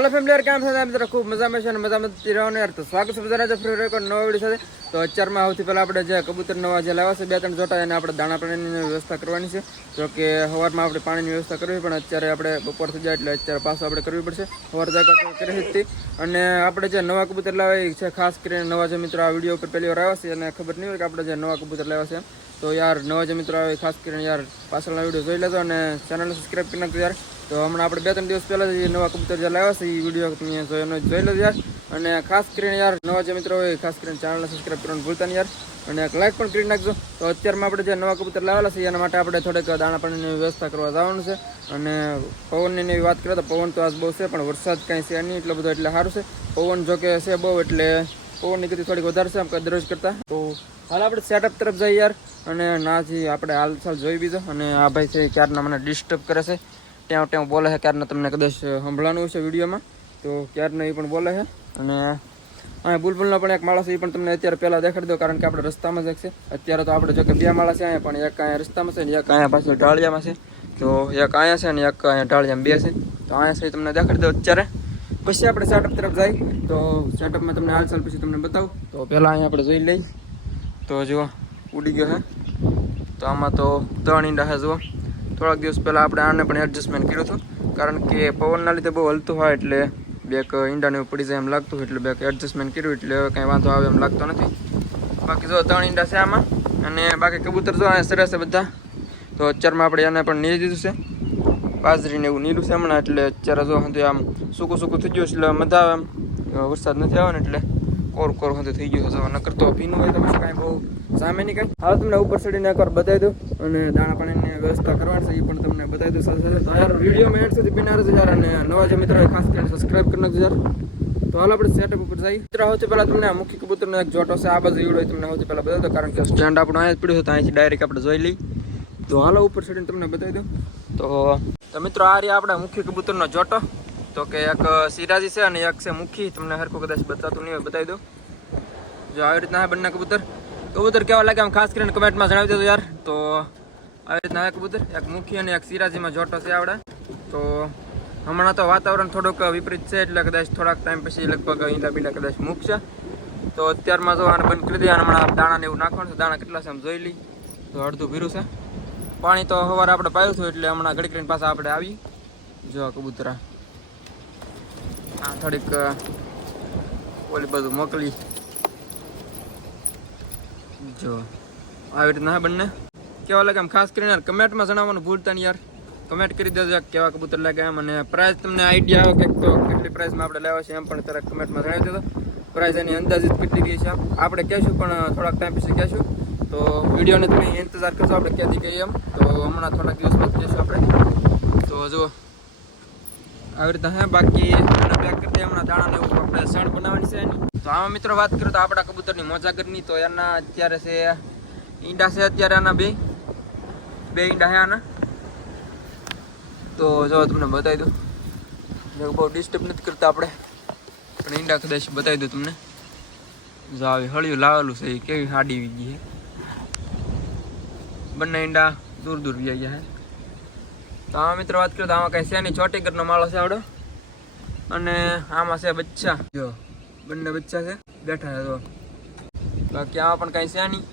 હાલો family યાર કેમ છે મિત્રો ખૂબ મજામાં છે અને મજામાં રહેવાનું યાર તો સ્વાગત છે બધાને ફ્રી એક નવા વિડીયો સાથે તો અત્યારમાં સૌથી પહેલાં આપણે જે કબૂતર નવા જે લાવ્યા છે 2-3 જોટા એને આપણે દાણા પાણીની વ્યવસ્થા કરવાની છે જો કે સવારમાં આપણે પાણીની વ્યવસ્થા કરવી પણ અત્યારે આપણે બપોર થઈ જાય એટલે અત્યારે પાછું આપણે કરવી પડશે સવાર જાય કરી હતી અને આપણે જે નવા કબૂતર લાવ્યા છે ખાસ કરીને નવા જે મિત્રો આ વિડીયો ઉપર પહેલી વાર આવ્યા છે અને ખબર નહીં હોય કે આપણે જે નવા કબૂતર લાવ્યા છે તો યાર નવા જે મિત્રો આવે ખાસ કરીને યાર પાછળના વિડીયો જોઈ લેજો અને ચેનલને સબસ્ક્રાઈબ કરી નાખજો યાર તો હમણાં આપણે 2-3 દિવસ પહેલાં જે નવા કબૂતર જે લાવ્યા છે એ વિડીયો તમે જોઈ લેજો યાર અને ખાસ કરીને યાર નવા જે મિત્રો હોય ખાસ કરીને ચેનલને સબસ્ક્રાઈબ કરવાનું ભૂલતા નહીં યાર અને એક લાઈક પણ કરી નાખજો તો અત્યારમાં આપણે જે નવા કબૂતર લાવેલા છે એના માટે આપણે થોડીક દાણા પાણીની વ્યવસ્થા કરવા જવાનું છે અને પવનની એવી વાત કરીએ તો પવન તો આજ બહુ છે પણ વરસાદ કાંઈ છે નહીં એટલો બધો એટલે સારું છે પવન જો કે છે બહુ એટલે પવનની ગતિ થોડીક વધારે છે આમ કે દરરોજ કરતાં તો હાલ આપણે સેટઅપ તરફ જઈએ યાર અને નાથી આપણે હાલચાલ જોઈ બીજો અને આ ભાઈ છે ક્યારના મને ડિસ્ટર્બ કરે છે ત્યાં ત્યાં બોલે છે ક્યારના તમને કદાચ સંભળાનું છે વિડીયોમાં તો ક્યારના એ પણ બોલે છે અને અહીંયા બુલબુલનો પણ એક માળા છે એ પણ તમને અત્યારે પહેલાં દેખાડી દો કારણ કે આપણે રસ્તામાં જ છે અત્યારે તો આપણે જો કે 2 માળા છે અહીંયા પણ એક અહીંયા રસ્તામાં છે ને એક અહીંયા પાછળ ઢાળિયામાં છે તો એક અહીંયા છે ને એક અહીંયા ઢાળિયામાં 2 છે તો અહીંયા છે તમને દેખાડી દો અત્યારે પછી આપણે સેટઅપ તરફ જાય તો સેટઅપમાં તમને હાલચાલ પછી તમને બતાવું તો પહેલાં અહીંયા આપણે જોઈ લઈ તો જો ઉડી ગયો છે તો આમાં તો 3 ઈંડા છે જુઓ થોડાક દિવસ પહેલાં આપણે આને પણ એડજસ્ટમેન્ટ કર્યું હતું કારણ કે પવનના લીધે બહુ હલતું હોય એટલે બેક ઈંડાને પડી જાય એમ લાગતું એટલે બેક એડજસ્ટમેન્ટ કર્યું એટલે હવે કાંઈ વાંધો આવે એમ લાગતો નથી બાકી જો 3 ઈંડા છે આમાં અને બાકી કબૂતર જો અહીંયા સરસ છે બધા તો અત્યારમાં આપણે એને પણ નીરી દીધું છે બાજરીને એવું નીરું છે હમણાં એટલે અત્યારે જો હંધું આમ સૂકું થઈ ગયું એટલે મજા આવે એમ વરસાદ નથી આવે ને એટલે કોર હંધું થઈ ગયું છે નકર તો ભીનું હોય તો પછી કાંઈ બહુ સામે નહીં કાંઈ હવે તમને ઉપર ચડીને એકવાર બતાવી દઉં અને દાણા પાણીની વ્યવસ્થા કરવાની છે એ પણ તમને બતાવી દઉં સાથે તો યાર વિડીયોમાં એડ સુધી બિના રહેજો યાર અને નવા જે મિત્રો ખાસ કરીને સબસ્ક્રાઈબ કરી નાખજો યાર તો હાલ આપણે સેટઅપ ઉપર જઈએ મિત્રો સૌથી પહેલાં તમને આ મુખ્ય કબૂતરનો એક જોટો છે આ બાજુ ઈવડો તમને સૌથી પહેલાં બતાવી દો કારણ કે સ્ટેન્ડ આપણો અહીંયા જ પડ્યું છે તો અહીંથી ડાયરેક્ટ આપણે જોઈ લઈ તો હાલો ઉપર ચડીને તમને બતાવી દઉં તો મિત્રો આ રહ્યા આપણા મુખ્ય કબૂતરનો જોટો તો કે એક સિરાજી છે અને એક છે મુખી તમને હરખું કદાચ બતાતું નહીં હોય બતાવી દઉં જો આવી રીતના બંને કબૂતર કેવા લાગે આમ ખાસ કરીને કમેન્ટમાં જણાવી દેજો યાર તો આવી રીતના એક કબૂતર એક મુખી અને એક સિરાજીમાં જોટો છે આવડે તો હમણાં તો વાતાવરણ થોડુંક વિપરીત છે એટલે કદાચ થોડાક ટાઈમ પછી લગભગ ઈંડા બીંડા કદાચ મૂકશે તો અત્યારમાં જો આને બંધ કરી દઈએ અને હમણાં દાણાને એવું નાખવાનું છે દાણા કેટલા છે આમ જોઈ લઈ તો અડધું ભીરું છે પાણી તો સવારે આપણે પાયું હતું એટલે હમણાં ઘડી કરીને પાછા આપણે આવી જો કબૂતરા આ થોડીક ઓલી બધું મોકલી જો આવી રીતના હા બંને કેવા લાગે આમ ખાસ કરીને યાર કમેન્ટમાં જણાવવાનું ભૂલતા નહીં યાર કમેન્ટ કરી દેજો કેવા કબૂતર લાગે એમ અને પ્રાઇસ તમને આઈડિયા આવે કે તો કેટલી પ્રાઇસમાં આપણે લેવા છે એમ પણ તરત કમેન્ટમાં જણાવી દેજો પ્રાઇસ એની અંદાજિત કેટલી ગઈ છે આપણે કહેશું પણ થોડાક ટાઈમ પછી કહેશું તો વિડીયોને તમે ઇંતજાર કરજો આપણે ક્યાંથી કહીએ એમ તો હમણાં થોડાક દિવસ બાદ કહીશું આપણે તો જો આવી રીતના હે બાકી પેક કરી દઈએ હમણાં દાણાને એવું આપણે સણ બનાવવાની છે એની તો આમાં મિત્રો વાત કરું તો આપણા કબૂતરની મોજાગરની તો એના અત્યારે છે ઈંડા છે અત્યારે આના બે ઈંડા છે આના તો જો તમને બતાવી દઉં બહુ ડિસ્ટર્બ નથી કરતા આપણે પણ ઈંડા કદાચ બતાવી દઉં તમને જો આવી હળિયું લાવેલું છે એ કેવી હાડી વી ગઈ છે બંને ઈંડા દૂર વી ગયા છે તો આમાં મિત્રો વાત કરું તો આમાં કાંઈ છે નહીં ચોટીગરનો માળો છે આવડો અને આમાં છે બચ્ચા જો બંને બચ્ચા છે બેઠા છે તો બાકી આમાં પણ કાંઈ છે નહીં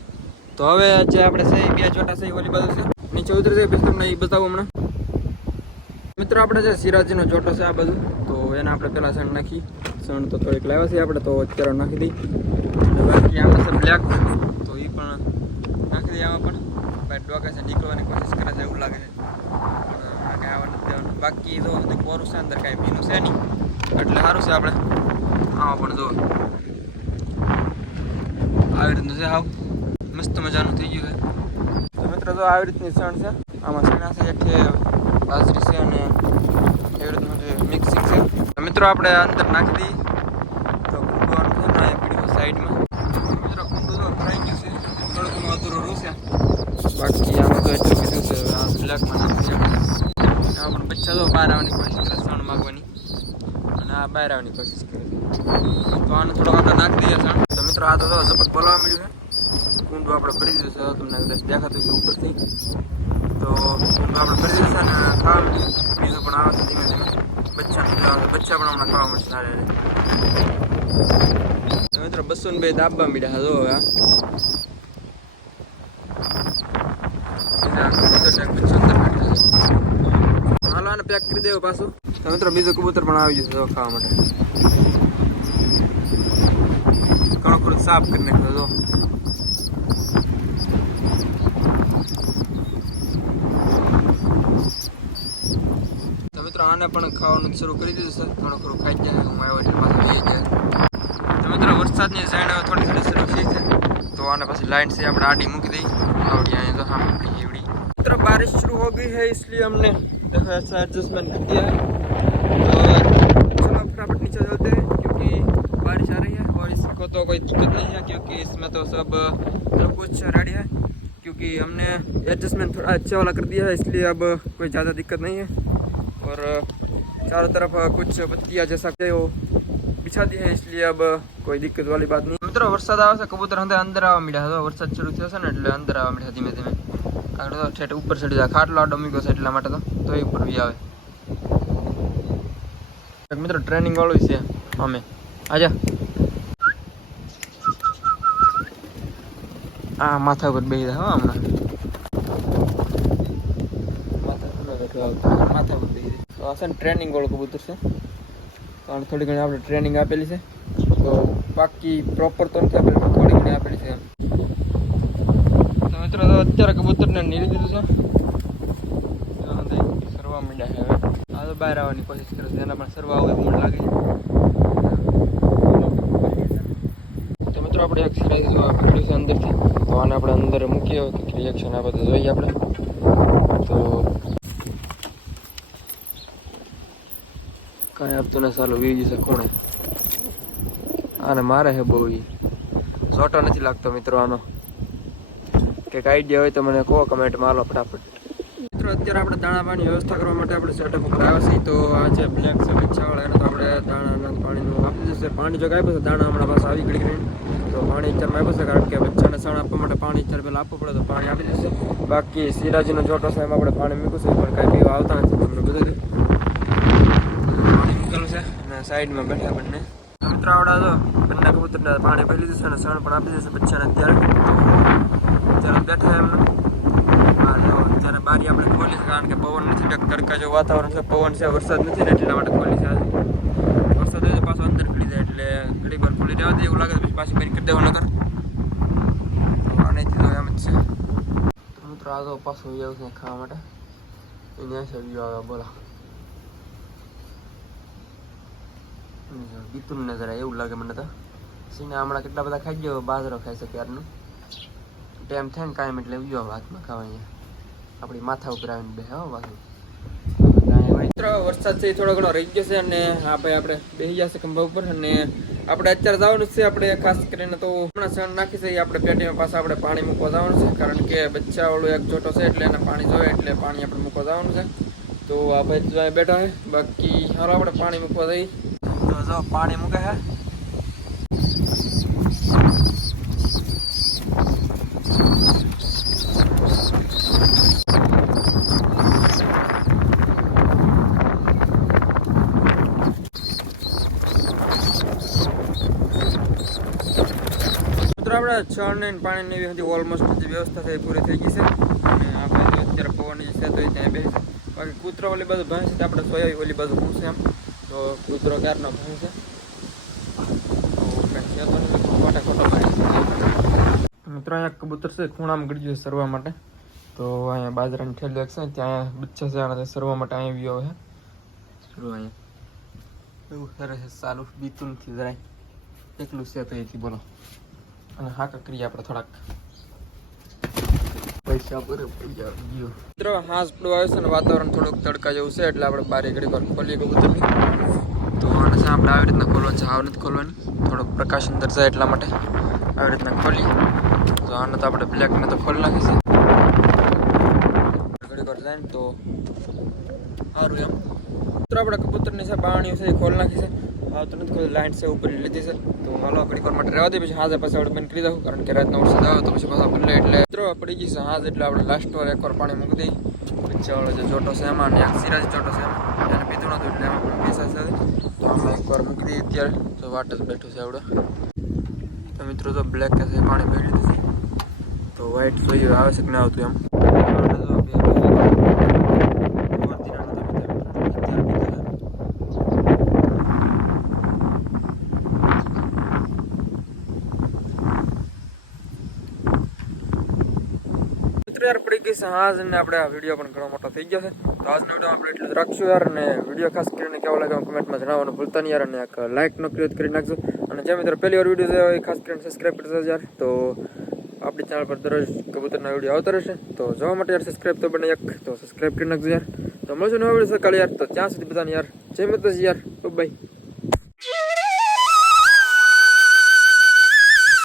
તો હવે જે આપણે છે 2 જોટા છે ઓલી બાજુ છે નીચે ઉતરી જાય પછી તમને એ બતાવું હમણાં મિત્રો આપણે જે સિરાજીનો જોટો છે આ બાજુ તો એને આપણે પહેલાં સણ નાખી સણ તો થોડીક લાવ્યા છે આપણે તો અત્યારે નાખી દઈ બાકી આમાં છે બ્લેક તો એ પણ નાખી દઈએ આમાં પણ ભાઈ ડોકા છે નીકળવાની કોશિશ કરે છે એવું લાગે છે પણ કાંઈ આવવા નથી દેવાનું બાકી જો બધું કોરું છે અંદર કાંઈ ભીનું છે નહીં એટલે સારું છે આપણે આમાં પણ જો આવી રીતનું છે હાવ મસ્ત મજાનું થઈ ગયું છે તો મિત્રો જો આવી રીતની સણ છે આમાં સણા છે એટલે બાજરી છે અને એવી રીતનું જે મિક્સિંગ છે તો મિત્રો આપણે અંદર નાખી દઈએ તો કુંડવાનું છે ને પીડીઓ સાઈડમાં મિત્રો કુંડું તો ભરાઈ ગયું છે થોડુંક અધૂરું રહ્યું છે બાકી આમાં તો એટલું કીધું છે આ બ્લેકમાં નાખી આમાં પણ બચ્ચા તો બહાર આવવાની કોશિશ કરે સણ માગવાની અને આ બહાર આવવાની કોશિશ કરે તો આને થોડોક આપણે નાખી દઈએ સણ તો મિત્રો આ તો જબરદસ્ત બોલવા મળ્યું છે કુંડું આપણે ભરી દીધું છે તમને કદાચ દેખાતું છે ઉપરથી તો કુંડું આપણે ભરી દીધું છે અને ખાવા બીજું પણ આવે છે ધીમે ધીમે બચ્ચા પણ હમણાં ખાવા મળશે સારે મિત્રો 202 દાબવા મીડ્યા જો હવે હાલો આને પેક કરી દેવો પાછું તો મિત્રો બીજો કબૂતર પણ આવી જશે ખાવા માટે ઘણો ખરું સાફ કરી નાખ્યો જો મિત્રો આને પણ ખાવાનું શરૂ કરી દીધું છે ઘણું ખરું ખાઈ જાય હું આવ્યો એટલે પાછું લઈ જાય તો મિત્રો વરસાદની સાઈડ હવે થોડી થોડી શરૂ થઈ છે तो आने पास लाइन से આપણે આડી મૂકી દઈ આવડી અહીંયા તો हम एवड़ी मित्र बारिश शुरू हो गई है इसलिए हमने देखो ऐसा एडजस्टमेंट कर दिया है तो चलो फटाफट नीचे चलते हैं क्योंकि बारिश आ रही है और इसको तो कोई दिक्कत नहीं है क्योंकि इसमें तो सब कुछ रेडी है क्योंकि हमने एडजस्टमेंट थोड़ा अच्छा वाला कर दिया है इसलिए अब कोई ज़्यादा दिक्कत नहीं है और चारों तरफ कुछ पत्तियाँ जैसा वो बिछा दी है इसलिए अब कोई दिक्कत वाली बात नहीं मित्रों वरसाद आवे છે કબૂતર અંદર આવવા મળ્યા હતો વરસાદ શરૂ થયો છે ને એટલે અંદર આવવા મળ્યા ધીમે ધીમે આગળ તો ઠેઠ ઉપર ચડી જાય ખાટલો આડો મૂક્યો છે એટલા માટે તો એ ઉપર બી આવે મિત્રો ટ્રેનિંગ વાળું છે અમે આજા આ માથા ઉપર બેસી જાય હમણાં માથા ઉપર બેસી જાય તો આ છે ને ટ્રેનિંગ વાળું કબૂતર છે કારણ થોડી ઘણી આપણે ટ્રેનિંગ આપેલી છે તો બાકી પ્રોપર તો નથી આપેલી પણ થોડી ઘણી આપેલી છે તો મિત્રો તો અત્યારે કબૂતરને નીરી દીધું છે સરવા માંડ્યા છે હવે આ તો બહાર આવવાની કોશિશ કરે છે એના પણ સરવા આવે મને લાગે છે તો મિત્રો આપણે એક સિરાજી જોવા પકડ્યું છે અંદરથી તો આને આપણે અંદર મૂકીએ કે રિએક્શન આપે તો જોઈએ આપણે તો કાંઈ આપતું ને સારું વી જશે કોણે આને મારે છે બહુ સોટો નથી લાગતો મિત્રો આનો કંઈક આઈડિયા હોય તો મને કહો કમેન્ટમાં આલો ફટાફટ મિત્રો અત્યારે આપણે દાણા પાણી વ્યવસ્થા કરવા માટે આપણે સેટઅપ ઉપર આવ્યા છીએ તો આ જે બ્લેક છે બચ્ચાવાળા એને તો આપણે દાણા પાણીનું આપી દીધું પાણી જો આપ્યું છે દાણા હમણાં પાસે આવી ગળી ગઈ તો પાણી અત્યારમાં આપ્યું છે કારણ કે બચ્ચાને સણ આપવા માટે પાણી અત્યારે પહેલાં આપવું પડે તો પાણી આપી દીધું છે બાકી સિરાજીનો જોટો છે એમાં આપણે પાણી મૂક્યું છે પણ કાંઈ પીવા આવતા નથી તમને બધું અને સાઈડમાં બેઠા બંને મિત્રો આવડા તો બંને કબૂતરને પાણી પી લીધું છે અને સણ પણ આપી દીધું છે બચ્ચાને અત્યારે બેઠા એમને અત્યારે બારી આપણે ખોલી છે કારણ કે પવન નથી તડકા જેવું વાતાવરણ છે પવન છે વરસાદ નથી ને એટલા માટે ખોલી છે આજે વરસાદ હોય તો પાછો અંદર ખુલી જાય એટલે ઘડી વાર ખોલી રહેવા દે એવું લાગે તો પછી પાછી બંધ કરી દેવું નગર આનેથી તો એમ જ છે તો મિત્રો આ તો પાછું આવ્યું છે ખાવા માટે એને છે વ્યૂ આવે બોલા બીતું ને જરા એવું લાગે મને તો સીના હમણાં કેટલા બધા ખાઈ ગયો બાજરો ખાઈ શકે ક્યારનું ટાઈમ થાય ને કાયમ એટલે ઉયો હાથમાં ખાવા અહીંયા આપણી માથા ઉપર આવીને બે હા પાછું મિત્રો વરસાદ છે થોડો ઘણો રહી ગયો છે અને હા ભાઈ આપણે બેસી જશે ખંભા ઉપર અને આપણે અત્યારે જવાનું છે આપણે ખાસ કરીને તો હમણાં સણ નાખી છે આપણે પેટીમાં પાછા આપણે પાણી મૂકવા જવાનું છે કારણ કે બચ્ચાવાળું એક જોટો છે એટલે એને પાણી જોઈએ એટલે પાણી આપણે મૂકવા જવાનું છે તો આ ભાઈ બેઠા છે બાકી હાલો આપણે પાણી મૂકવા જઈએ તો જો પાણી મૂકે છે આપણે છણ ને પાણીની એવી હતી ઓલમોસ્ટ બધી વ્યવસ્થા થઈ પૂરી થઈ ગઈ છે અને આપણે તો અત્યારે પવનની છે તો ત્યાં બેસી બાકી કૂતરો ઓલી બાજુ ભેંસ છે આપણે સોયા ઓલી બાજુ ભૂંસે એમ તો કૂતરો ક્યારનો ભેંસ છે મિત્રો અહીંયા કબૂતર છે ખૂણામાં ગળી ગયું સરવા માટે તો અહીંયા બાજરાની ઠેલી છે ત્યાં બચ્ચા છે આના સરવા માટે અહીંયા વ્યૂ આવે છે અહીંયા એવું સરસ છે સારું બીતું નથી જરાય એકલું છે તો એથી બોલો અને હા કરીએ આપણે થોડાક પૈસા પર મિત્રો હાંસ પડવા આવ્યો છે ને વાતાવરણ થોડુંક તડકા જેવું છે એટલે આપણે બારી ઘડી પર ખોલીએ કબૂતરની તો આને છે આપણે આવી રીતના ખોલવાનું છે આવ નથી ખોલવાની થોડોક પ્રકાશ અંદર જાય એટલા માટે આવી રીતના ખોલીએ તો આને તો આપણે બ્લેકને તો ખોલી નાખીશું ઘડી પર જાય ને તો સારું એમ મિત્રો આપણે કબૂતરની છે બાણીઓ છે એ ખોલી નાખી છે તો નથી ખોલી લાઈન છે ઉપર લીધી છે તો હાલો ઘડી વાર માટે રહેવા દે પછી હાજર પાછા આપણે બંધ કરી દઉં કારણ કે રાતનો વરસાદ આવે તો પછી પાછા બદલે એટલે મિત્રો પડી ગઈ છે હાજ એટલે આપણે લાસ્ટ વાર એકવાર પાણી મૂકી દઈએ બચ્ચાવાળો જે ચોટો છે એમાં અને એક સિરાજ ચોટો છે એમાં એને પીધું લીધું નતું એટલે એમાં પણ પૈસા છે તો આમાં એકવાર મૂકી દઈએ અત્યારે તો વાટ જ બેઠું છે આવડે તો મિત્રો તો બ્લેક કે છે પાણી પી લીધું છે તો વ્હાઈટ જોઈએ આવે છે કે ના આવતું એમ યાર પડી ગઈ છે આજ ને આપણે આ વિડીયો પણ ઘણો મોટો થઈ ગયો છે તો આજનો વિડીયો આપણે એટલું જ રાખશું યાર અને વિડીયો ખાસ કરીને કેવો લાગે કમેન્ટમાં જણાવવાનું ભૂલતા નહીં યાર અને એક લાઇક નો ક્લિક કરી નાખજો અને જે મિત્રો પહેલી વાર વિડીયો જોયો હોય ખાસ કરીને સબસ્ક્રાઈબ કરજો યાર તો આપણી ચેનલ પર દરરોજ કબૂતરના વિડીયો આવતા રહેશે તો જોવા માટે યાર સબસ્ક્રાઈબ તો બને એક તો સબસ્ક્રાઈબ કરી નાખજો યાર તો મળશું નવા વિડીયો કાલે યાર તો ત્યાં સુધી બધાને યાર જય માતાજી યાર બાય